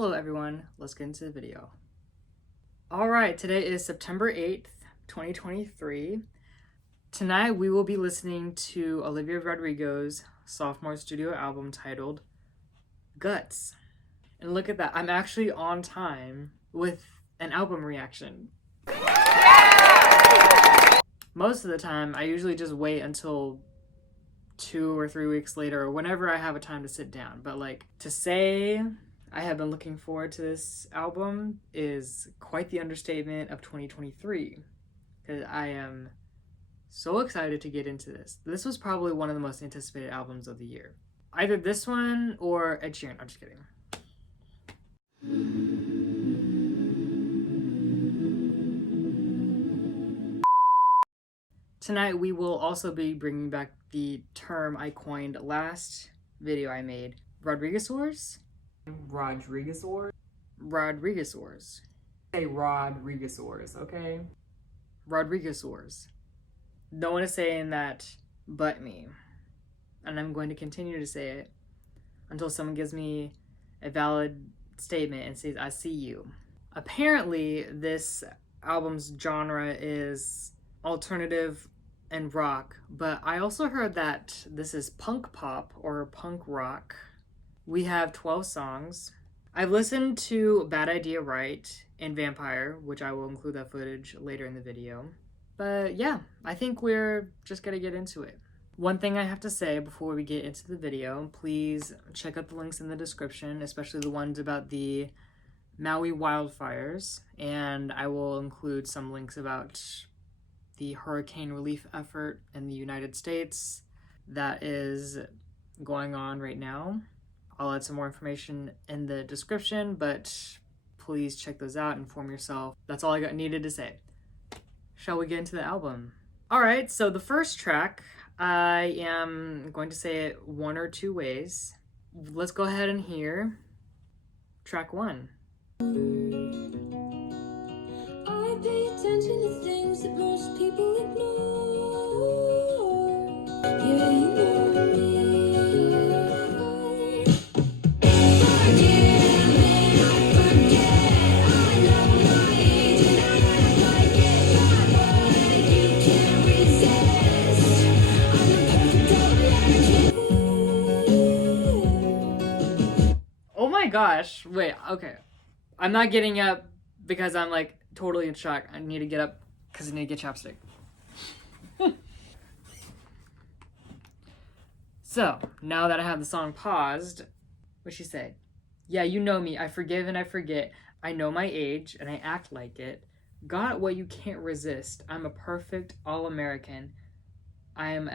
Hello everyone, let's get into the video. Alright, today is September 8th, 2023. Tonight we will be listening to Olivia Rodrigo's sophomore studio album titled Guts. And look at that, I'm actually on time with an album reaction. Most of the time, I usually just wait until 2 or 3 weeks later or whenever I have a time to sit down. But like, to say I have been looking forward to this album is quite the understatement of 2023, because I am so excited to get into this. This was probably one of the most anticipated albums of the year. Either this one or Ed Sheeran. I'm just kidding. Tonight we will also be bringing back the term I coined last video I made, Rodriguez-ors? Rodriguez-ors? Rodriguez-ors. Say Rodriguez-ors, okay? Rodriguez-ors. No one is saying that but me. And I'm going to continue to say it until someone gives me a valid statement and says, I see you. Apparently, this album's genre is alternative and rock, but I also heard that this is punk pop or punk rock. We have 12 songs. I've listened to Bad Idea Right and Vampire, which I will include that footage later in the video. But yeah, I think we're just gonna get into it. One thing I have to say before we get into the video, please check out the links in the description, especially the ones about the Maui wildfires, and I will include some links about the hurricane relief effort in the United States that is going on right now. I'll add some more information in the description, but please check those out, inform yourself. That's all I needed to say. Shall we get into the album? All right, so the first track, I am going to say it one or two ways. Let's go ahead and hear track 1. I pay attention to things that most people ignore. Yeah, you know me. Oh my gosh, wait, okay. I'm not getting up because I'm like totally in shock. I need to get up because I need to get chapstick. So, now that I have the song paused, what'd she say? Yeah, you know me. I forgive and I forget. I know my age and I act like it. Got what you can't resist. I'm a perfect all-American. I am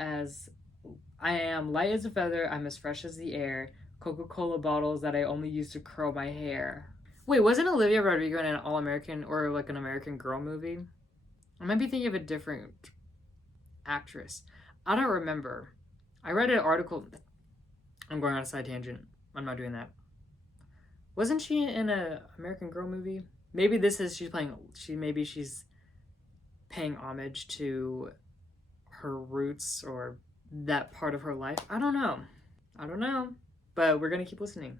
light as a feather. I'm as fresh as the air. Coca-Cola bottles that I only use to curl my hair. Wait, wasn't Olivia Rodrigo in an all-American or like an American Girl movie? I might be thinking of a different actress. I don't remember. I read an article. I'm going on a side tangent. I'm not doing that. Wasn't she in an American Girl movie? Maybe this is maybe she's paying homage to her roots or that part of her life. I don't know. But we're gonna keep listening.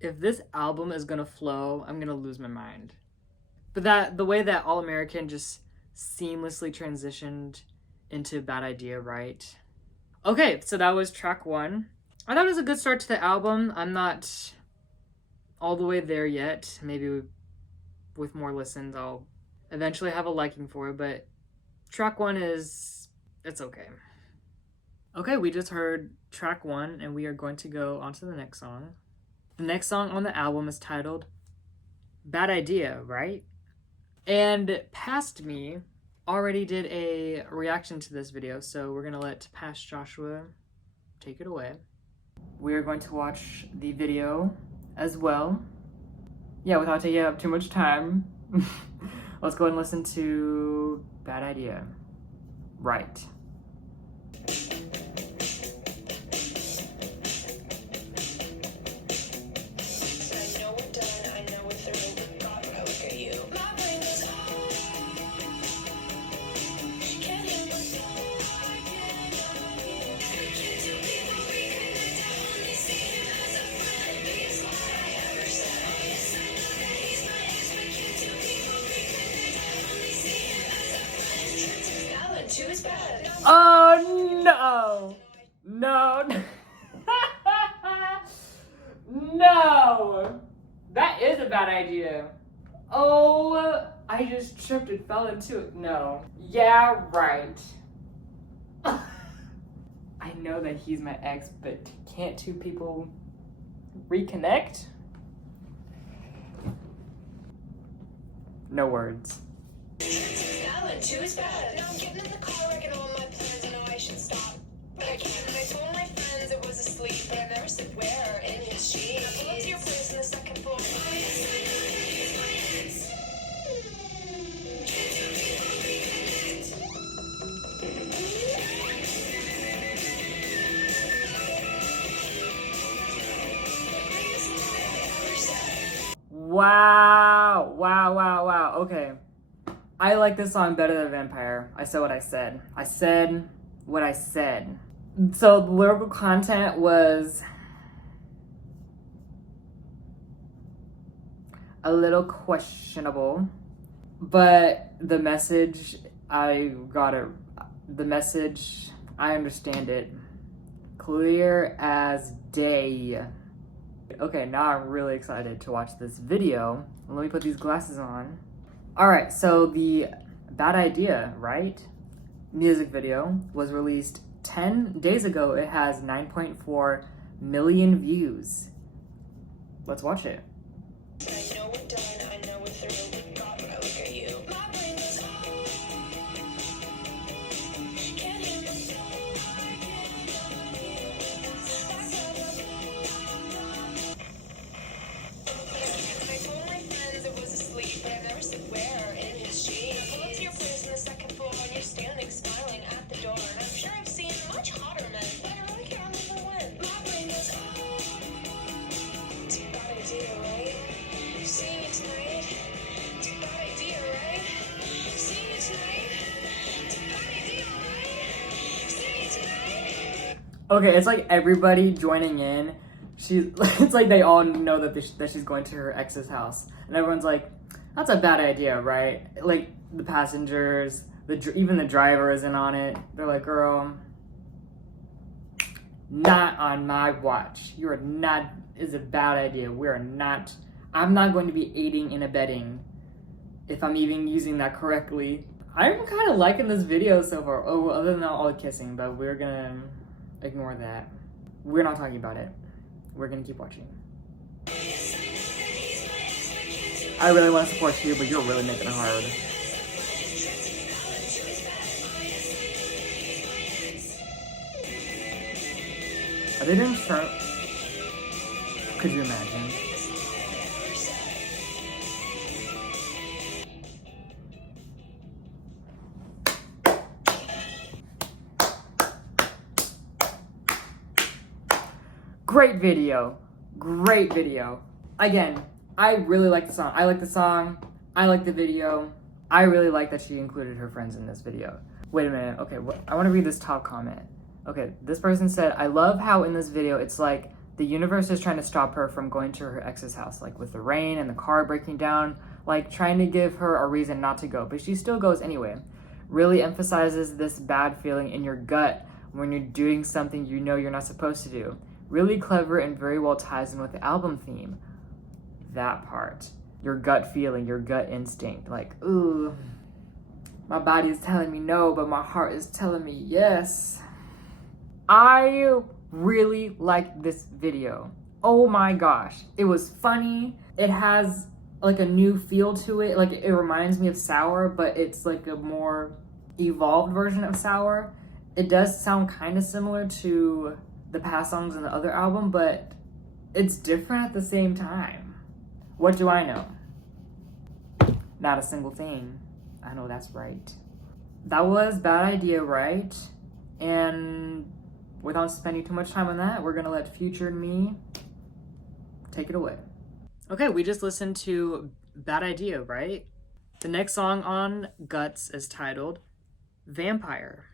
If this album is gonna flow, I'm gonna lose my mind. But the way that All American just seamlessly transitioned into Bad Idea Right. Okay, so that was track 1. I thought it was a good start to the album. I'm not all the way there yet. Maybe with more listens, I'll eventually have a liking for it, but track 1 it's okay. Okay, we just heard track 1, and we are going to go on to the next song. The next song on the album is titled Bad Idea, Right? And Past Me already did a reaction to this video, so we're gonna let Past Joshua take it away. We are going to watch the video as well. Yeah, without taking up too much time, let's go and listen to Bad Idea. Right. Oh no! No! No! That is a bad idea. Oh, I just tripped and fell into it. No. Yeah, right. I know that he's my ex, but can't two people reconnect? No words. Alan, too is bad. Now I'm getting in the car, wrecking all my plans. I know I should stop, but I can't. I told my friends it was asleep, but I never said where. In his sheets. I pulled up to your place on the second floor. Wow, wow, wow, wow. Okay. I like this song better than Vampire. I said what I said. I said what I said. So the lyrical content was a little questionable, but the message, I got it. The message, I understand it. Clear as day. Okay, now I'm really excited to watch this video. Let me put these glasses on. Alright, so the Bad Idea, right? Music video was released 10 days ago. It has 9.4 million views. Let's watch it. I know we're done, I know we're through, but God, when I look at you, my brain goes, can't hear me. I told my friends it was asleep, but I never said where. In his sheets. I pulled up to your place on the second floor, and you're standing, smiling at the door. And I'm sure I've seen much hotter men, but I really can't remember when. My brain goes, it's a bad idea, right? Seeing you tonight, it's a bad idea, right? Seeing you tonight, it's a bad idea, right? Seeing you tonight. Okay, it's like everybody joining in. It's like they all know that she's going to her ex's house, and everyone's like, "That's a bad idea, right?" Like the passengers, even the driver isn't on it. They're like, "Girl, not on my watch. You are not. Is a bad idea. We are not. I'm not going to be aiding and abetting, if I'm even using that correctly." I'm kind of liking this video so far. Oh, other than all the kissing, but we're gonna ignore that. We're not talking about it. We're gonna keep watching. I really want to support you, but you're really making it hard. Are they doing sharp? Could you imagine? Great video. Great video. Again, I really like the song. I like the song. I like the video. I really like that she included her friends in this video. Wait a minute. Okay, I want to read this top comment. Okay, this person said, "I love how in this video it's like the universe is trying to stop her from going to her ex's house, like with the rain and the car breaking down, like trying to give her a reason not to go, but she still goes anyway. Really emphasizes this bad feeling in your gut when you're doing something you know you're not supposed to do. Really clever and very well ties in with the album theme." That part. Your gut feeling, your gut instinct. Like, ooh, my body is telling me no, but my heart is telling me yes. I really liked this video. Oh my gosh. It was funny. It has like a new feel to it. Like it reminds me of Sour, but it's like a more evolved version of Sour. It does sound kind of similar to the past songs in the other album, but it's different at the same time. What do I know? Not a single thing. I know that's right. That was Bad Idea, right? And without spending too much time on that, we're gonna let Future and Me take it away. Okay, we just listened to Bad Idea, right? The next song on Guts is titled Vampire.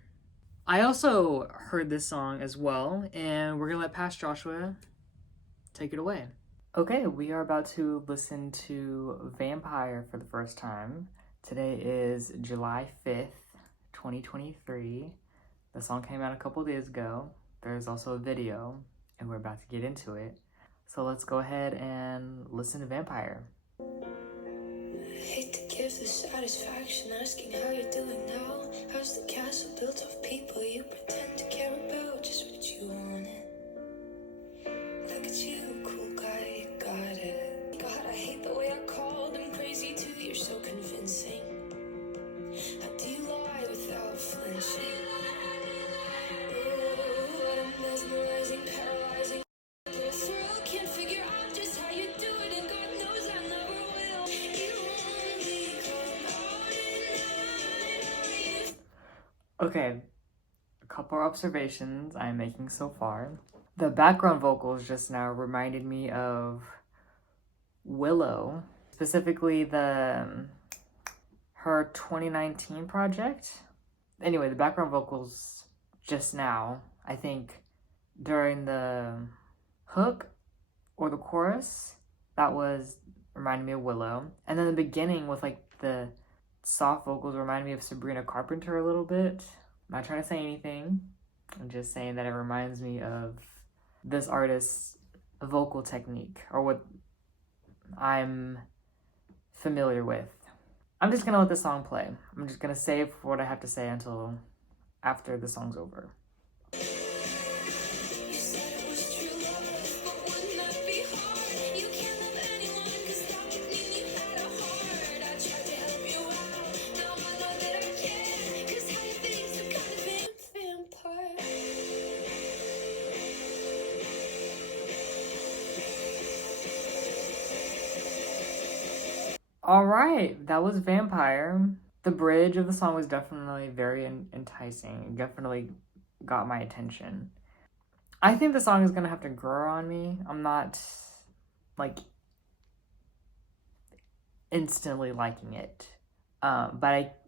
I also heard this song as well, and we're gonna let Past Joshua take it away. Okay, we are about to listen to Vampire for the first time. Today is July 5th, 2023. The song came out a couple days ago. There's also a video, and we're about to get into it. So let's go ahead and listen to Vampire. I hate to give the satisfaction asking how you're doing now. How's the castle built of people you pretend to care about? Just what you wanted. Look at you, cool guy, you got it. God, I hate the way I called him crazy too. You're so convincing. How do you lie without flinching? Ooh, I'm mesmerizing, paralyzing. The thrill can't figure out just how you do it, and God knows I never will. You only come out at night. Okay, a couple observations I'm making so far. The background vocals just now reminded me of Willow, specifically her 2019 project. Anyway, the background vocals just now, I think during the hook or the chorus, that was reminding me of Willow. And then the beginning with like the soft vocals reminded me of Sabrina Carpenter a little bit. I'm not trying to say anything. I'm just saying that it reminds me of this artist's vocal technique, or what I'm familiar with. I'm just gonna let the song play. I'm just gonna save what I have to say until after the song's over. You said it was true love, but wouldn't that be hard? You can't love anyone, 'cause that would mean you had a heart. I tried to help you out, now I know that I can't, 'cause how you think some kind of vampire. All right, that was Vampire. The bridge of the song was definitely very enticing. It definitely got my attention. I think the song is gonna have to grow on me. I'm not like instantly liking it, but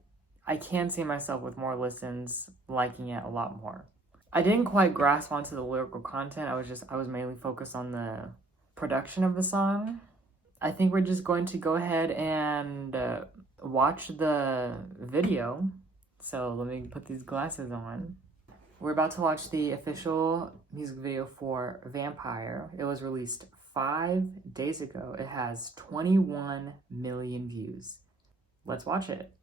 I can see myself with more listens liking it a lot more. I didn't quite grasp onto the lyrical content. I was mainly focused on the production of the song. I think we're just going to go ahead and watch the video. So let me put these glasses on. We're about to watch the official music video for Vampire. It was released 5 days ago. It has 21 million views. Let's watch it.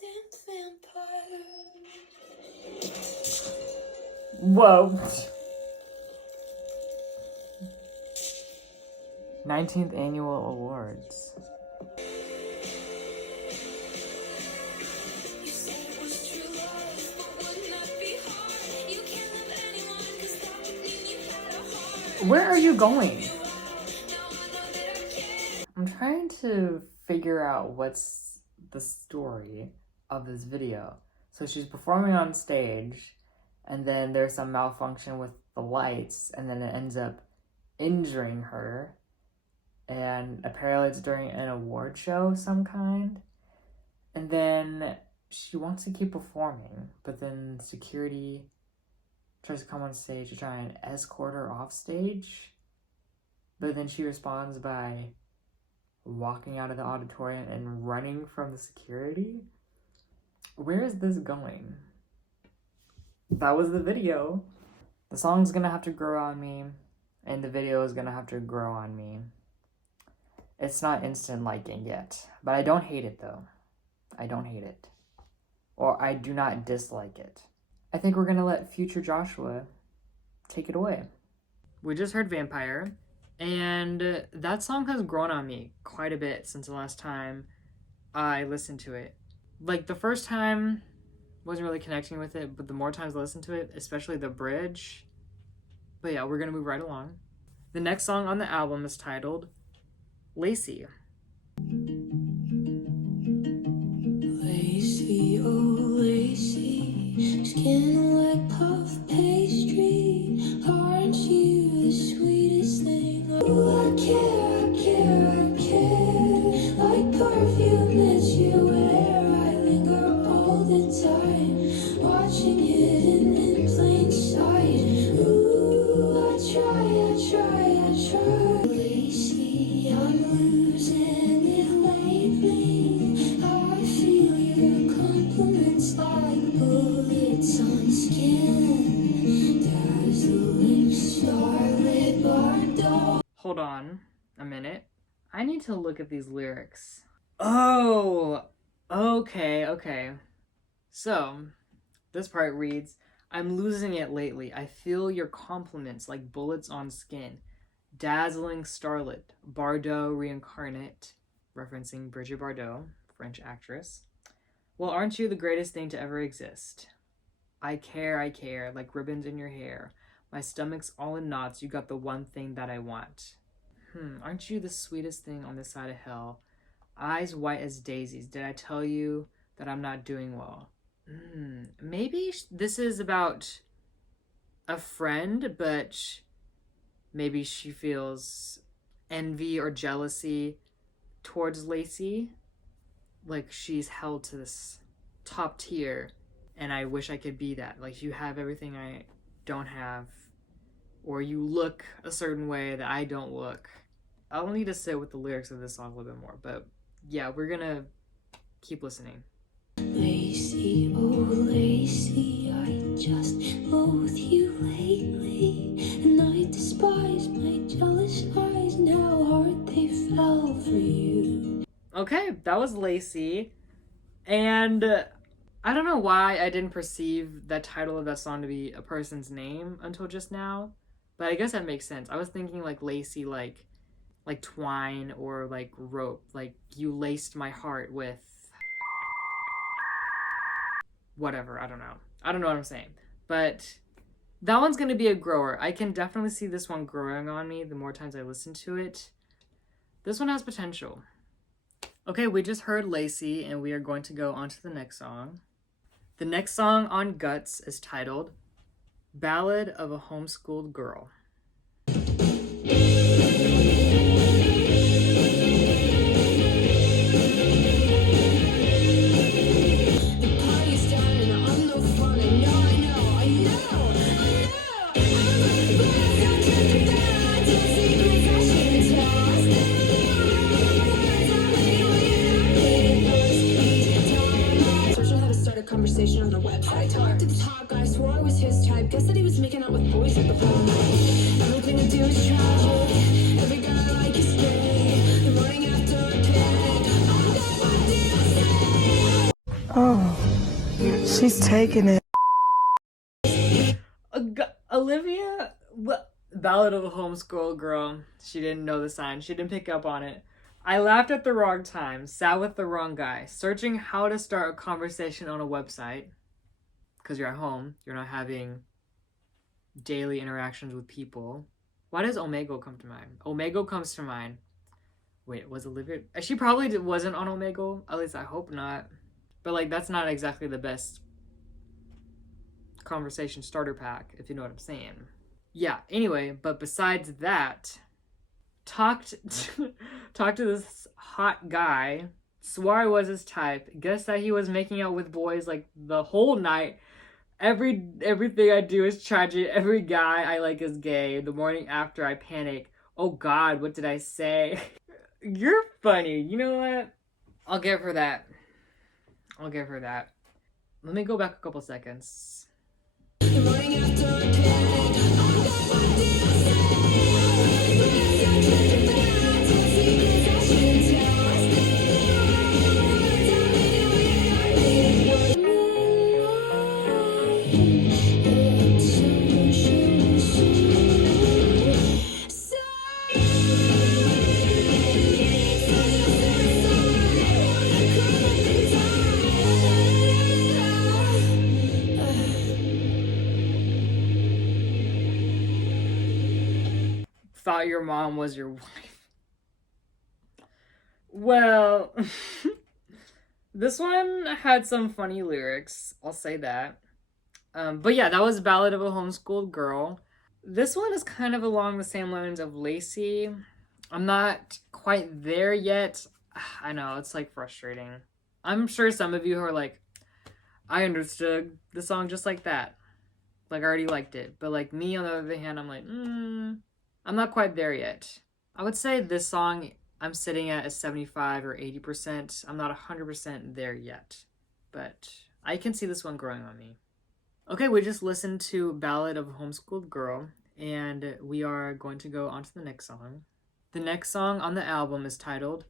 Damn vampire. Whoa. 19th Annual Awards. You said it was true love, but wouldn't that be hard? You can't love anyone, 'cause that would mean you had a heart. Where are you going? Now I know that I can't. I'm trying to figure out what's the story of this video. So she's performing on stage, and then there's some malfunction with the lights, and then it ends up injuring her. And apparently it's during an award show of some kind. And then she wants to keep performing, but then security tries to come on stage to try and escort her off stage. But then she responds by walking out of the auditorium and running from the security. Where is this going? That was the video. The song's gonna have to grow on me, and the video is gonna have to grow on me. It's not instant liking yet, but I don't hate it though. I don't hate it. Or I do not dislike it. I think we're gonna let Future Joshua take it away. We just heard Vampire, and that song has grown on me quite a bit since the last time I listened to it. Like the first time, wasn't really connecting with it, but the more times I listened to it, especially the bridge. But yeah, we're gonna move right along. The next song on the album is titled Lacy. Lacy, oh Lacy, skin like puff pastry. Aren't you the sweetest thing? Oh, I care, I care, I care. Like perfume that you wear, I linger all the time, watching hidden in plain sight. Ooh, I try. Lacy, I'm losing it lately. I feel your compliments like bullets on skin, dazzling starlit Bordeaux. Hold on a minute. I need to look at these lyrics. Oh, okay. So, this part reads, I'm losing it lately. I feel your compliments like bullets on skin. Dazzling starlet, Bardot reincarnate, referencing Brigitte Bardot, French actress. Well, aren't you the greatest thing to ever exist? I care, like ribbons in your hair. My stomach's all in knots, you got the one thing that I want. Aren't you the sweetest thing on this side of hell? Eyes white as daisies, did I tell you that I'm not doing well? Maybe this is about a friend, but maybe she feels envy or jealousy towards Lacy. Like she's held to this top tier, and I wish I could be that. Like you have everything I don't have, or you look a certain way that I don't look. I'll need to sit with the lyrics of this song a little bit more, but yeah, we're gonna keep listening. Lacy, oh Lacy, I just loathe you lately, and I despise my jealous eyes, and how hard they fell for you. Okay, that was Lacy, and I don't know why I didn't perceive that title of that song to be a person's name until just now, but I guess that makes sense. I was thinking like Lacy, like twine or like rope, like you laced my heart with whatever. I don't know what I'm saying, but that one's gonna be a grower. I can definitely see this one growing on me the more times I listen to it. This one has potential. Okay, we just heard Lacy, and we are going to go on to the next song. The next song on Guts is titled Ballad of a Homeschooled Girl. Conversation on the website. Talked to the top guy, swore I was his type. Guess that he was making out with boys at the whole night. Everything I do is tragic. Every guy I like is gay. The morning after a panic. Oh, she's taking it. Olivia, Ballad of a Homeschooled Girl. She didn't know the sign. She didn't pick up on it. I laughed at the wrong time, sat with the wrong guy, searching how to start a conversation on a website. Because you're at home, you're not having daily interactions with people. Why does Omegle come to mind? Omegle comes to mind. Wait, was Olivia? She probably wasn't on Omegle. At least I hope not. But like, that's not exactly the best conversation starter pack, if you know what I'm saying. Yeah, anyway, but besides that, talked to this hot guy, swore I was his type, guessed that he was making out with boys like the whole night. Everything I do is tragic. Every guy I like is gay. The morning after I panic. Oh God, what did I say? You're funny. You know what? I'll give her that. Let me go back a couple seconds. The morning after a panic. What did I say? thought your mom was your wife. Well, this one had some funny lyrics, I'll say that. But yeah, that was Ballad of a Homeschooled Girl. This one is kind of along the same lines of Lacey. I'm not quite there yet. I know, it's like frustrating. I'm sure some of you who are like, I understood the song just like that. Like, I already liked it. But like me, on the other hand, I'm like, I'm not quite there yet. I would say this song, I'm sitting at a 75 or 80%. I'm not 100% there yet. But I can see this one growing on me. Okay, we just listened to Ballad of a Homeschooled Girl, and we are going to go on to the next song. The next song on the album is titled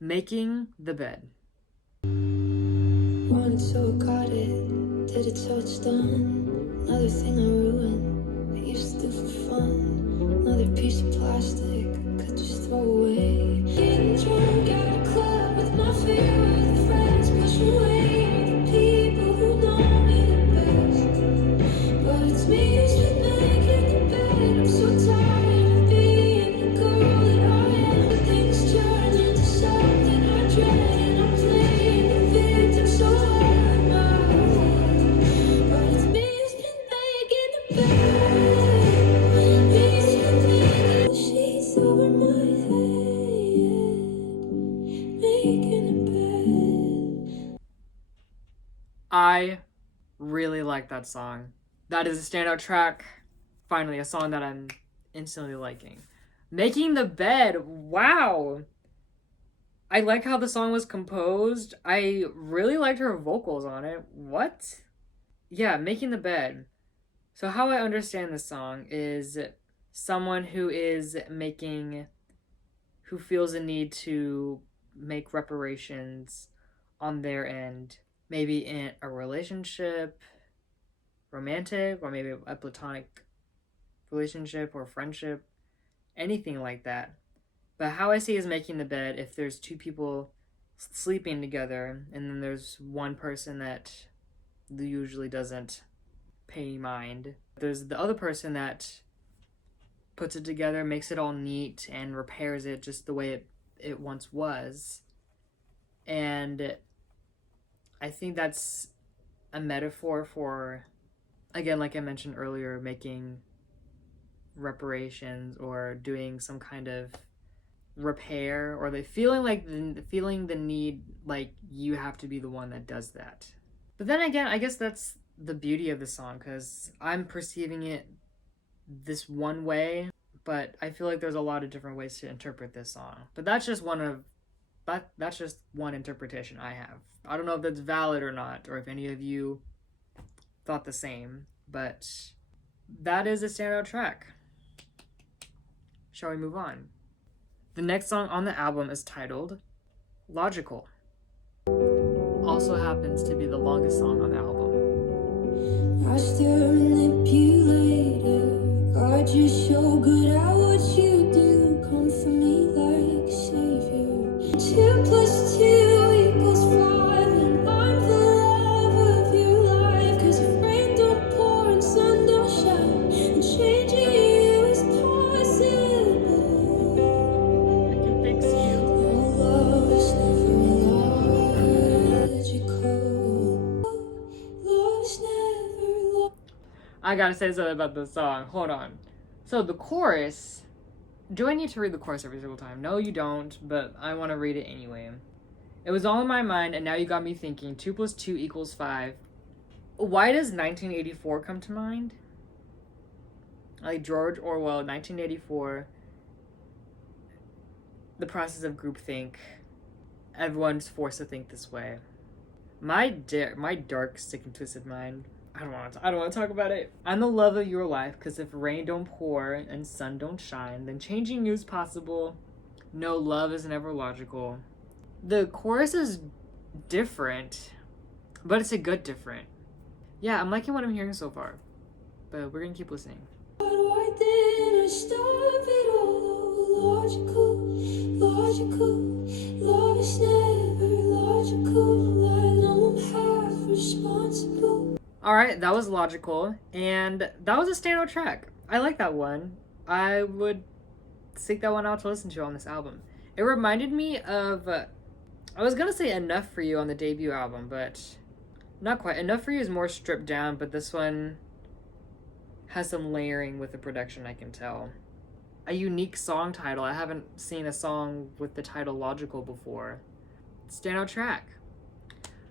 Making the Bed. Wanted so I got it, did it so it's done. Another thing I ruined, I used to do for fun. Another piece of plastic, could just throw away. Getting drunk at a club with my favorite friends, pushing away the people who know me the best. But it's me who's been making the bed. I'm so tired of being the girl that I am. Things turn into something I dread, and I'm playing the victim so hard now. But it's me who's been making the bed. Me's been making the sheets over my head, making the bed. I really like that song. That is a standout track. Finally, a song that I'm instantly liking. Making the Bed. Wow. I like how the song was composed. I really liked her vocals on it. What? Yeah, Making the Bed. So how I understand this song is someone who feels a need to make reparations on their end. Maybe in a relationship, romantic, or maybe a platonic relationship or friendship, anything like that. But how I see is making the bed, if there's two people sleeping together and then there's one person that usually doesn't pay mind, there's the other person that puts it together, makes it all neat, and repairs it just the way it once was. And I think that's a metaphor for, again, like I mentioned earlier, making reparations or doing some kind of repair, or feeling the need like you have to be the one that does that. But then again, I guess that's the beauty of the song, because I'm perceiving it this one way, but I feel like there's a lot of different ways to interpret this song. But that's just one interpretation I have. I don't know if that's valid or not, or if any of you thought the same, but that is a standout track. Shall we move on? The next song on the album is titled Logical. Also happens to be the longest song on the album. Master manipulator, God, you're so good at what you do. Come for me like a savior. 2 + 2 = 5, and I'm the love of your life. 'Cause if rain don't pour and sun don't shine, then changing you is possible. I can fix you. Love is never logical. Love is never logical. I gotta say something about this song. Hold on. So the chorus. Do I need to read the chorus every single time? No, you don't, but I want to read it anyway. It was all in my mind, and now you got me thinking. 2 + 2 = 5. Why does 1984 come to mind? Like George Orwell, 1984. The process of groupthink. Everyone's forced to think this way. My dark, sick, and twisted mind. I don't want to talk about it. I'm the love of your life, because if rain don't pour and sun don't shine, then changing you is possible. No, love is never logical. The chorus is different, but it's a good different. Yeah, I'm liking what I'm hearing so far, but we're gonna keep listening. Why didn't I stop it all? Logical, logical. Love is never logical. I know I'm half responsible. Alright, that was Logical, and that was a standout track. I like that one. I would seek that one out to listen to on this album. It reminded me of, I was gonna say Enough For You on the debut album, but not quite. Enough For You is more stripped down, but this one has some layering with the production, I can tell. A unique song title. I haven't seen a song with the title Logical before. Standout track.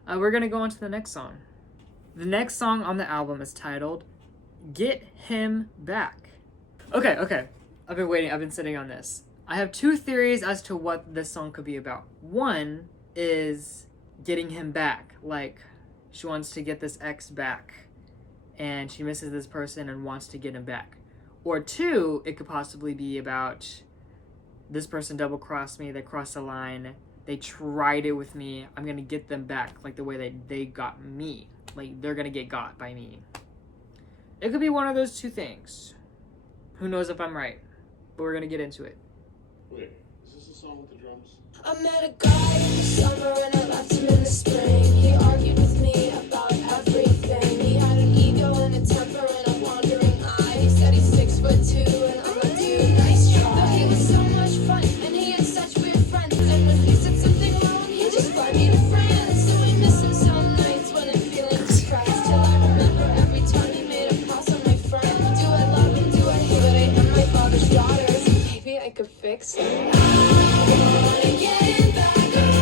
We're gonna go on to the next song. The next song on the album is titled Get Him Back. Okay. I've been waiting. I've been sitting on this. I have two theories as to what this song could be about. One is getting him back. Like, she wants to get this ex back, and she misses this person and wants to get him back. Or two, it could possibly be about this person double-crossed me, they crossed the line, they tried it with me, I'm gonna get them back like the way they got me. Like, they're gonna get got by me. It could be one of those two things. Who knows if I'm right, but we're gonna get into it. Wait, is this the song with the drums? I met a guy in the summer and I left him in the spring. He argued with me about everything. He had an ego and a temper and a wandering eye. He said he's 6'2" and I'm a dude, nice try. But he was so much fun and he had such weird friends. And when he said something wrong, he'd just fly me to France. So I miss him some nights when I'm feeling depressed. Till I remember every time he made a pass on my friend. Do I love him? Do I hate him? But I am my father's daughters. Maybe I could fix him.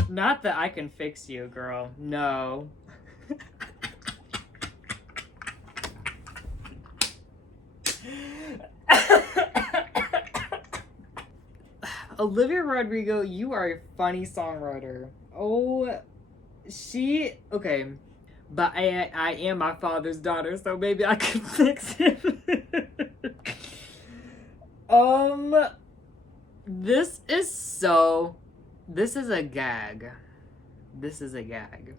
Not that I can fix you, girl. No. Olivia Rodrigo, you are a funny songwriter. Oh, okay. But I am my father's daughter, so maybe I can fix him. This is a gag. This is a gag.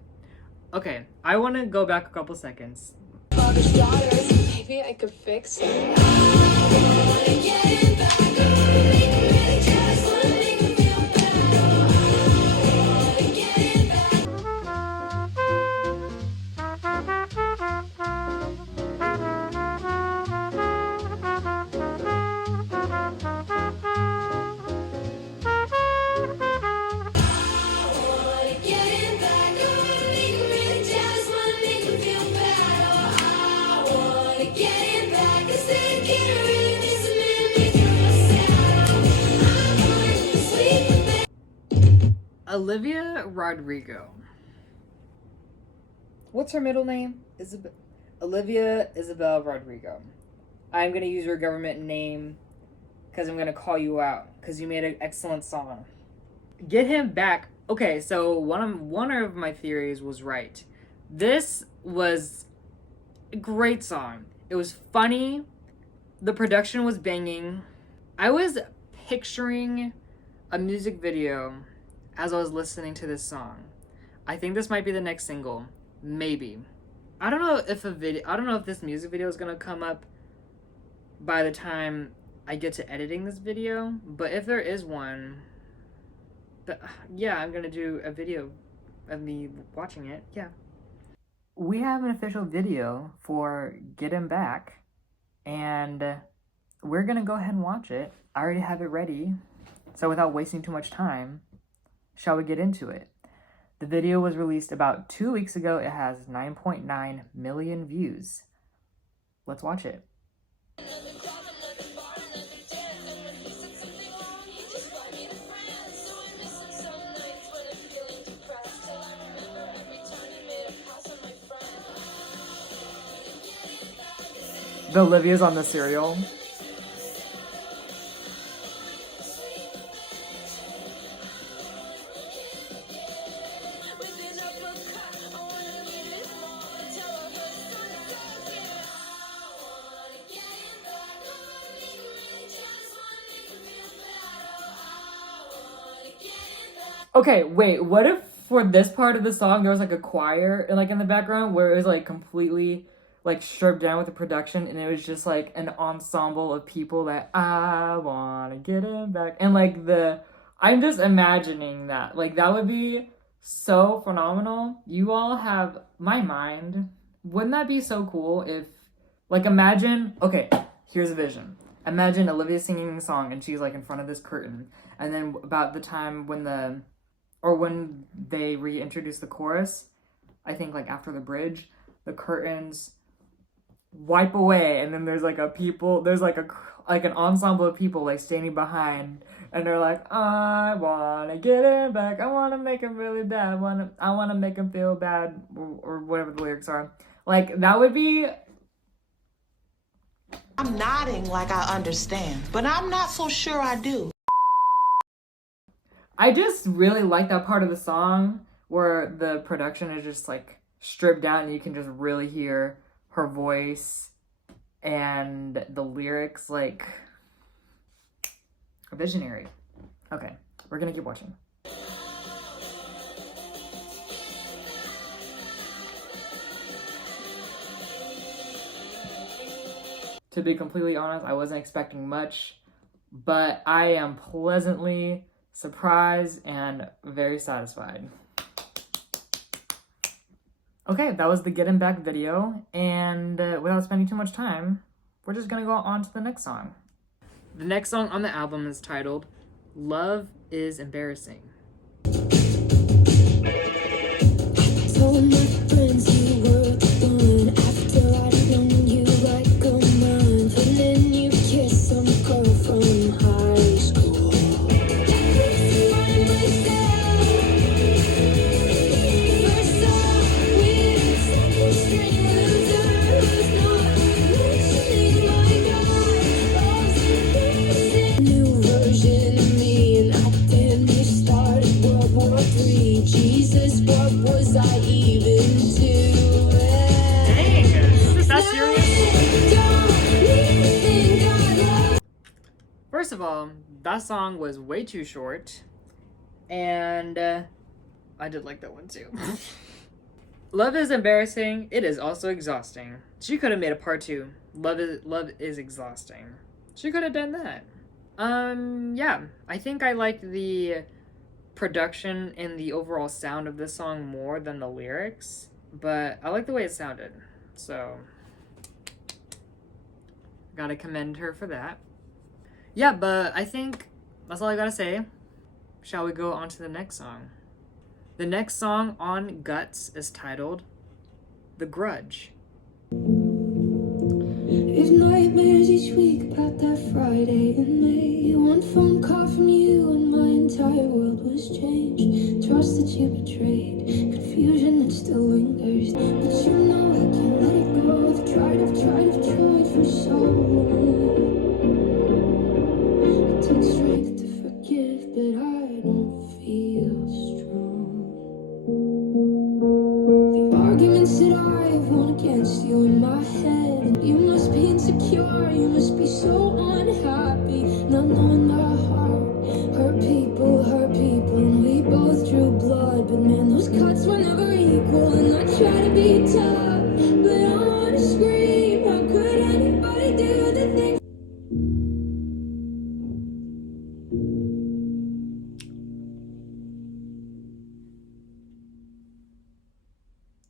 Okay, I want to go back a couple seconds. Father's daughters, maybe I could fix him. I wanna get him back. Make him really jealous, wanna make him feel bad. I wanna get him back. Olivia Rodrigo. What's her middle name? Olivia Isabel Rodrigo. I'm going to use your government name because I'm going to call you out because you made an excellent song. Get Him Back. Okay, so one of my theories was right. This was a great song. It was funny. The production was banging. I was picturing a music video as I was listening to this song. I think this might be the next single. Maybe. I don't know if this music video is gonna come up by the time I get to editing this video, but if there is one, yeah, I'm gonna do a video of me watching it. Yeah. We have an official video for Get Him Back, and we're gonna go ahead and watch it. I already have it ready, so without wasting too much time, shall we get into it? The video was released about 2 weeks ago. It has 9.9 million views. Let's watch it. The Olivia's on the cereal. Okay, wait, what if for this part of the song there was like a choir and like in the background where it was like completely like stripped down with the production and it was just like an ensemble of people that I wanna get him back, and like I'm just imagining that. Like that would be so phenomenal. You all have my mind. Wouldn't that be so cool if, like, imagine, okay, here's a vision. Imagine Olivia singing a song and she's like in front of this curtain, and then about the time when when they reintroduce the chorus, I think like after the bridge, the curtains wipe away, and then there's like an ensemble of people like standing behind, and they're like, I wanna get him back, I wanna make him really bad, I wanna make him feel bad, or whatever the lyrics are. Like, that would be... I'm nodding like I understand, but I'm not so sure I do. I just really like that part of the song where the production is just like stripped down and you can just really hear her voice and the lyrics. Like, a visionary. Okay, we're gonna keep watching. To be completely honest, I wasn't expecting much, but I am pleasantly surprised and very satisfied. Okay, that was the Get Him Back video, and without spending too much time, we're just gonna go on to the next song. The next song on the album is titled Love is Embarrassing. Told my friends you were the one after I'd known you like a month, and then you kissed some girl from high school. First off, we're second string losers, not mentioning my guy. Love's embarrassing. New version of me, and I damn near started World War III. Jesus, what was I even doing? Dang, is that serious? First of all, that song was way too short, and I did like that one too. Love is embarrassing. It is also exhausting. She could have made a part 2. Love is exhausting. She could have done that. Yeah, I think I liked the production and the overall sound of this song more than the lyrics, but I like the way it sounded, so gotta commend her for that. Yeah, but I think that's all I gotta say. Shall we go on to the next song? The next song on Guts is titled The Grudge. If nightmares each week about that Friday in May, one phone call from you and my entire world was changed. Trust that you betrayed, confusion that still lingers, but you know I can't let it go. I've tried for so long. It takes strength to forgive, but I don't feel strong. The arguments that I have won against you in my head, and you must be insecure, you must be so unhappy, not knowing my heart. Hurt people, and we both drew blood, but man, those cuts were never equal. And I try to be tough, but I wanna scream. How could anybody do the things?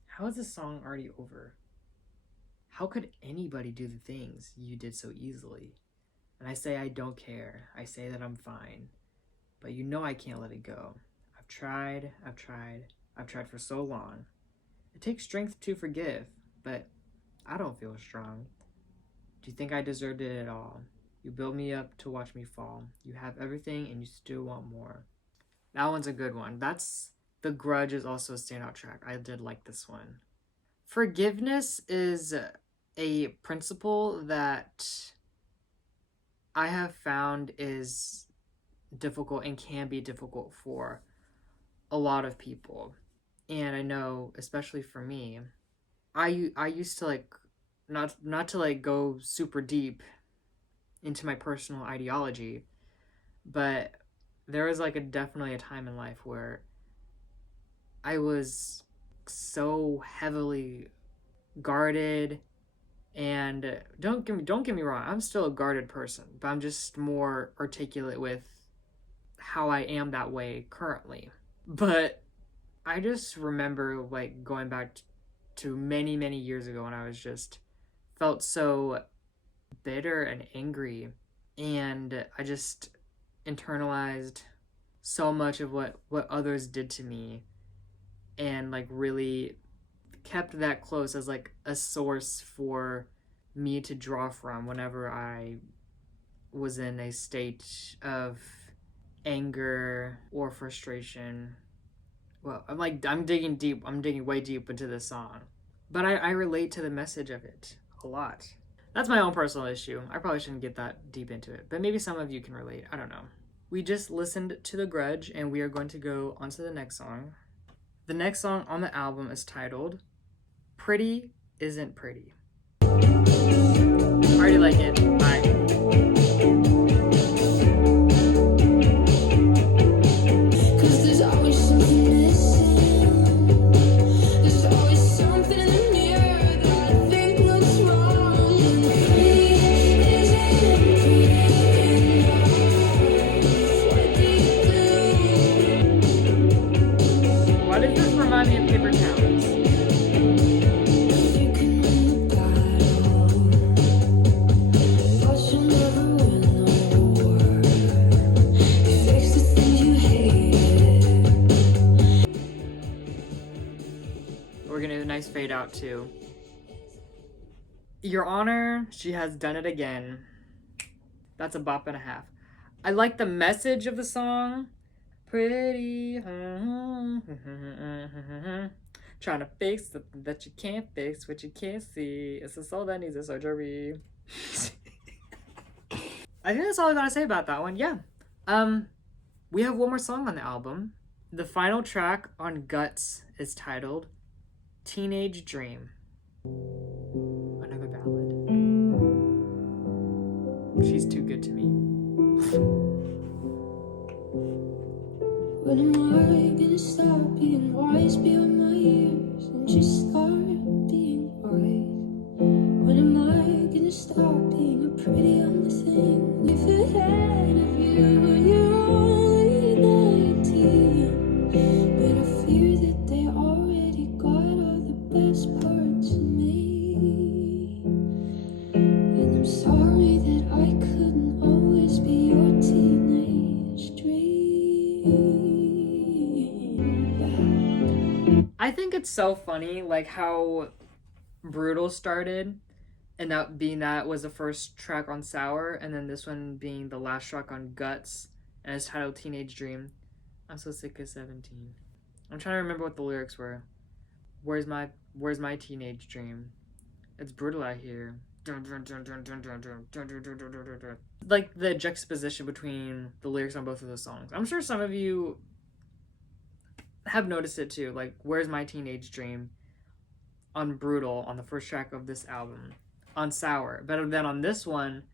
How is this song already over? How could anybody do the things you did so easily? And I say I don't care. I say that I'm fine. But you know I can't let it go. I've tried for so long. It takes strength to forgive, but I don't feel strong. Do you think I deserved it at all? You built me up to watch me fall. You have everything and you still want more. That one's a good one. The Grudge is also a standout track. I did like this one. Forgiveness is a principle that I have found is difficult and can be difficult for a lot of people. And I know, especially for me, I used to like, not to like go super deep into my personal ideology, but there was like definitely a time in life where I was so heavily guarded, and don't get me wrong, I'm still a guarded person, but I'm just more articulate with how I am that way currently. But I just remember like going back to many years ago when I was just felt so bitter and angry and I just internalized so much of what others did to me, and like really kept that close as like a source for me to draw from whenever I was in a state of anger or frustration. Well, I'm digging deep. I'm digging way deep into this song, but I relate to the message of it a lot. That's my own personal issue. I probably shouldn't get that deep into it, but maybe some of you can relate. I don't know. We just listened to The Grudge, and we are going to go on to the next song. The next song on the album is titled Pretty Isn't Pretty. I already like it. Bye. Cause there's always something missing. There's always something in the mirror that I think looks wrong. Pretty isn't pretty enough. What do you do? Why does this remind me of Paper Towns? You can win the battle, but you'll never win the war. You fix the things you hated. We're gonna do a nice fade out too. Your Honor, she has done it again. That's a bop and a half. I like the message of the song. Pretty, trying to fix something that you can't fix, what you can't see. It's a soul that needs a surgery. I think that's all I gotta say about that one. Yeah. We have one more song on the album. The final track on Guts is titled Teenage Dream. Another ballad. She's too good to me. When am I gonna stop being wise beyond my years and just start being wise? When am I gonna stop being a pretty only thing? We've ahead of you when you're only 19. But I fear that they already got all the best parts of me. And I'm sorry that I couldn't always be your teenage dream. I think it's so funny, like how Brutal started, and that was the first track on Sour, and then this one being the last track on Guts, and it's titled Teenage Dream. I'm so sick of 17. I'm trying to remember what the lyrics were. Where's my teenage dream? It's brutal out here. Like the juxtaposition between the lyrics on both of those songs. I'm sure some of you have noticed it too. Like, where's my teenage dream on Brutal, on the first track of this album, on Sour. But then on this one,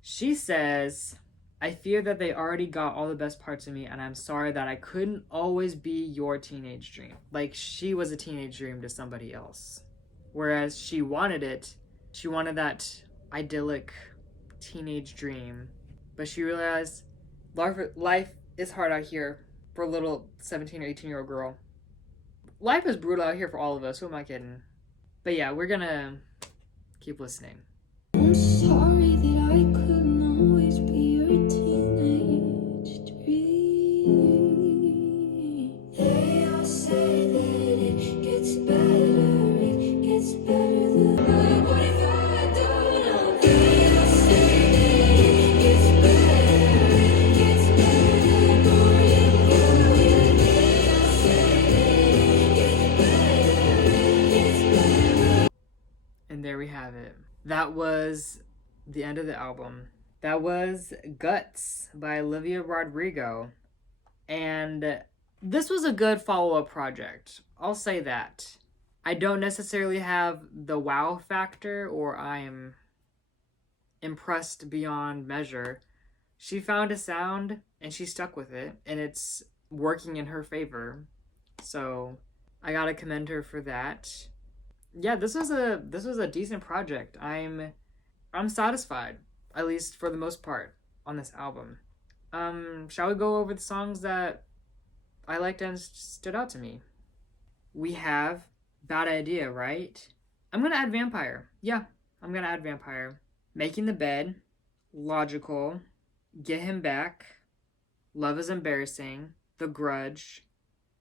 she says, I fear that they already got all the best parts of me, and I'm sorry that I couldn't always be your teenage dream. Like, she was a teenage dream to somebody else. Whereas she wanted it. She wanted that idyllic teenage dream. But she realized life is hard out here for a little 17 or 18-year-old girl. Life is brutal out here for all of us. Who am I kidding? But yeah, we're gonna keep listening. I'm sorry that I couldn't always be your teenage dream. They all say that it gets better, it gets better than but what if I don't know? They all say that it gets better, it gets better the more you go. They all say that it gets better. And there we have it. That was the end of the album. That was Guts by Olivia Rodrigo. And this was a good follow-up project. I'll say that. I don't necessarily have the wow factor, or I am impressed beyond measure. She found a sound and she stuck with it, and it's working in her favor. So I gotta commend her for that. Yeah, this was a decent project. I'm satisfied, at least for the most part, on this album. Shall we go over the songs that I liked and stood out to me? We have Bad Idea, right? I'm gonna add Vampire. Yeah, I'm gonna add Vampire. Making the Bed, Logical, Get Him Back, Love is Embarrassing, The Grudge,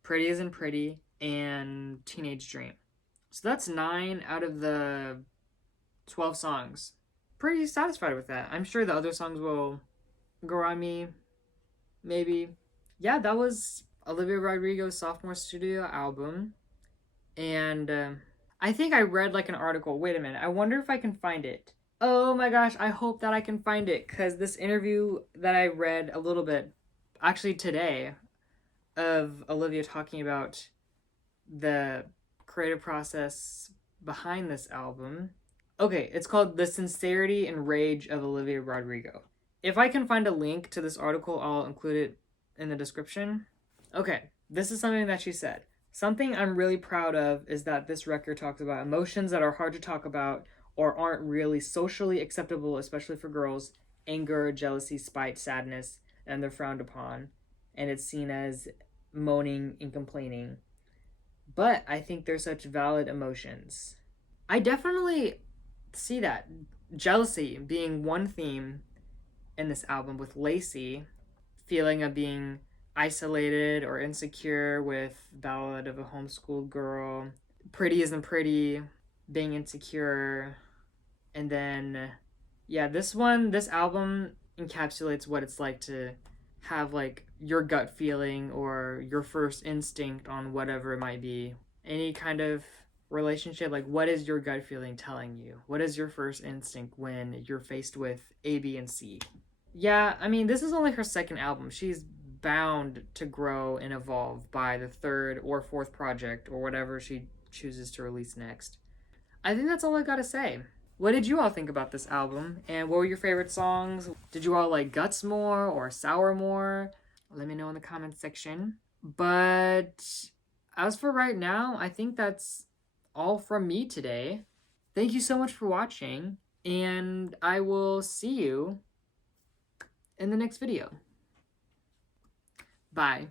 Pretty Isn't Pretty, and Teenage Dream. So that's 9 out of the 12 songs. Pretty satisfied with that. I'm sure the other songs will grow on me, maybe. Yeah, that was Olivia Rodrigo's sophomore studio album. And I think I read like an article. Wait a minute. I wonder if I can find it. Oh my gosh, I hope that I can find it, because this interview that I read a little bit, actually today, of Olivia talking about the creative process behind this album. Okay, it's called The Sincerity and Rage of Olivia Rodrigo. If I can find a link to this article, I'll include it in the description. Okay, this is something that she said. Something I'm really proud of is that this record talks about emotions that are hard to talk about or aren't really socially acceptable, especially for girls. Anger, jealousy, spite, sadness, and they're frowned upon. And it's seen as moaning and complaining. But I think they're such valid emotions. I definitely see that. Jealousy being one theme in this album, with Lacey, feeling of being isolated or insecure with Ballad of a Homeschooled Girl. Pretty Isn't Pretty, being insecure. And then, yeah, this album encapsulates what it's like to have like your gut feeling or your first instinct on whatever it might be. Any kind of relationship, like what is your gut feeling telling you? What is your first instinct when you're faced with A, B, and C? Yeah, I mean, this is only her second album. She's bound to grow and evolve by the third or fourth project or whatever she chooses to release next. I think that's all I gotta say. What did you all think about this album? And what were your favorite songs? Did you all like Guts more or Sour more? Let me know in the comments section. But as for right now, I think that's all from me today. Thank you so much for watching, and I will see you in the next video. Bye.